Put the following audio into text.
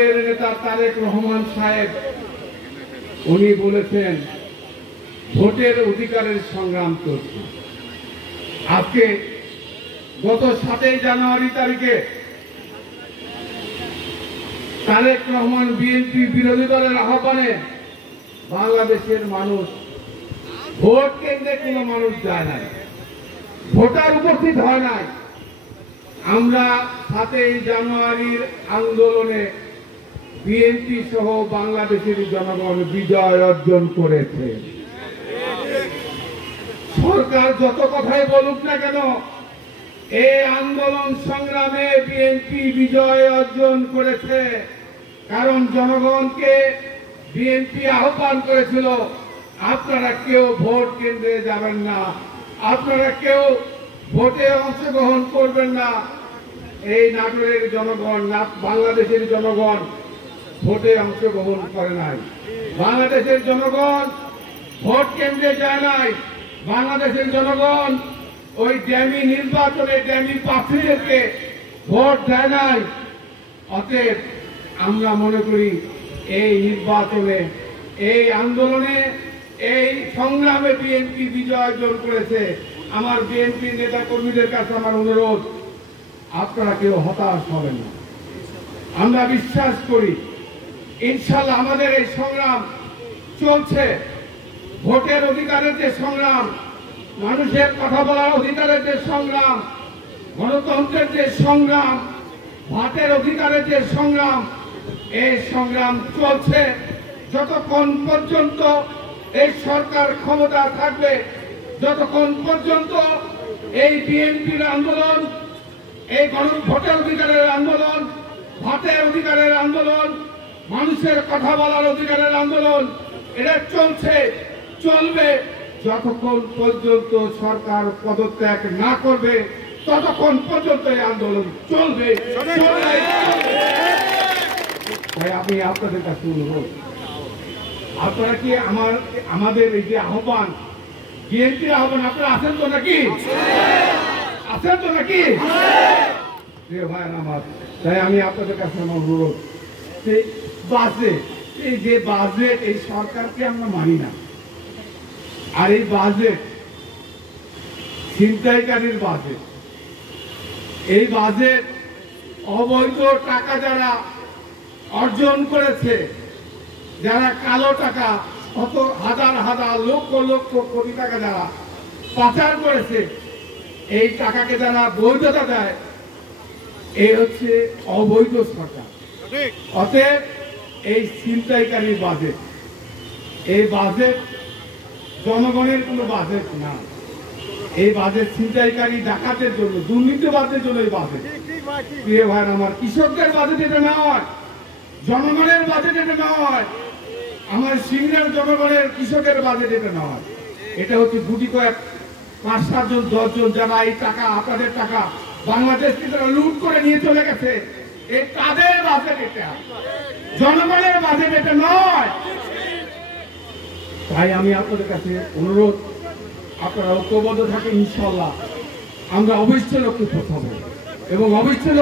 আমাদের নেতা তারেক রহমান সাহেব উনি বলেছেন ভোটের অধিকারের সংগ্রাম চলছে। আজকে গত 7 জানুয়ারি তারিখে তারেক রহমান বিএনপি বিরোধী দলের আহ্বানে বাংলাদেশের মানুষ ভোট কেন্দ্রে কোনো মানুষ যায় নাই, ভোটার উপস্থিত হয় নাই। আমরা 7 জানুয়ারির আন্দোলনে বিএনপি সহ বাংলাদেশের জনগণ বিজয় অর্জন করেছে। সরকার যত কথাই বলুক না কেন, এই আন্দোলন সংগ্রামে বিএনপি বিজয় অর্জন করেছে। কারণ জনগণকে বিএনপি আহ্বান করেছিল, আপনারা কেউ ভোট কেন্দ্রে যাবেন না, আপনারা কেউ ভোটে অংশগ্রহণ করবেন না। এই নাটোরের জনগণ, বাংলাদেশের জনগণ ভোটে অংশগ্রহণ করে নাই, বাংলাদেশের জনগণ ভোট কেন্দ্রে যায় নাই, বাংলাদেশের জনগণ ওই ড্যামি নির্বাচনে ড্যামি প্রার্থীদেরকে ভোট দেয় নাই। অতএব আমরা মনে করি এই নির্বাচনে, এই আন্দোলনে, এই সংগ্রামে বিএনপি বিজয় অর্জন করেছে। আমার বিএনপি নেতা কর্মীদের কাছে আমার অনুরোধ, আপনারা কেউ হতাশ হবেন না। আমরা বিশ্বাস করি ইনশাআল্লাহ আমাদের এই সংগ্রাম চলছে। ভোটের অধিকারের যে সংগ্রাম, মানুষের কথা বলার অধিকারের যে সংগ্রাম, গণতন্ত্রের যে সংগ্রাম, ভোটের অধিকারের যে সংগ্রাম, এই সংগ্রাম চলছে যতক্ষণ পর্যন্ত এই সরকার ক্ষমতা থাকবে, যতক্ষণ পর্যন্ত এই বিএনপির আন্দোলন, এই ভোটের অধিকারের আন্দোলন, ভোটের অধিকারের আন্দোলন, মানুষের কথা বলার অধিকারের আন্দোলন, এটা চলছে, চলবে যতক্ষণ পর্যন্ত সরকার পদত্যাগ না করবে, ততক্ষণ পর্যন্ত এই আন্দোলন চলবে। তাই আমি আপনাদের কাছে অনুরোধ, আপনারা কি আমাদের এই যে আহ্বান, বিএনপির আহ্বান, আপনারা আছেন তো নাকি? আছেন তো নাকি? প্রিয় ভাই আমার, তাই আমি আপনাদের কাছে আমার অনুরোধ, এই যে বাজেট, এই সরকারকে আমরা মানি না। আর এই বাজেট ছিনতাইকারীর বাজেট, এই বাজেট অবৈধ টাকা যারা অর্জন করেছে, যারা কালো টাকা কত হাজার হাজার লক্ষ লক্ষ কোটি টাকা যারা পাচার করেছে, এই টাকাকে যারা বৈধতা দেয়, এই হচ্ছে অবৈধ সরকার। অতএব এই ছিনতাইকারীর বাজেট, এই বাজেট জনগণের কোনো বাজেট না। এই বাজেট ছিনতাইকারী ডাকাতের জন্য, দুর্নীতিবাদদের জন্য এই বাজেট। প্রিয় ভাই আমার, কৃষকদের বাজেট এটা নয়, জনগণের বাজেট এটা নয়, আমার সিনিয়র জনগণের কৃষকের বাজেট এটা নয়। এটা হচ্ছে গুটি কয়েক 5-7 জন 10 জন যারা এই টাকা, আপনাদের টাকা বাংলাদেশকে যারা লুট করে নিয়ে চলে গেছে, এই তাদের বাজেট এটা, জনগণের বাজেট এটা নয়। তাই আমি আপনাদের কাছে অনুরোধ, আপনারা ঐক্যবদ্ধ থাকেন, ইনশাআল্লাহ আমরা অবশ্যই লক্ষ্যে পৌঁছাবো এবং অবশ্যই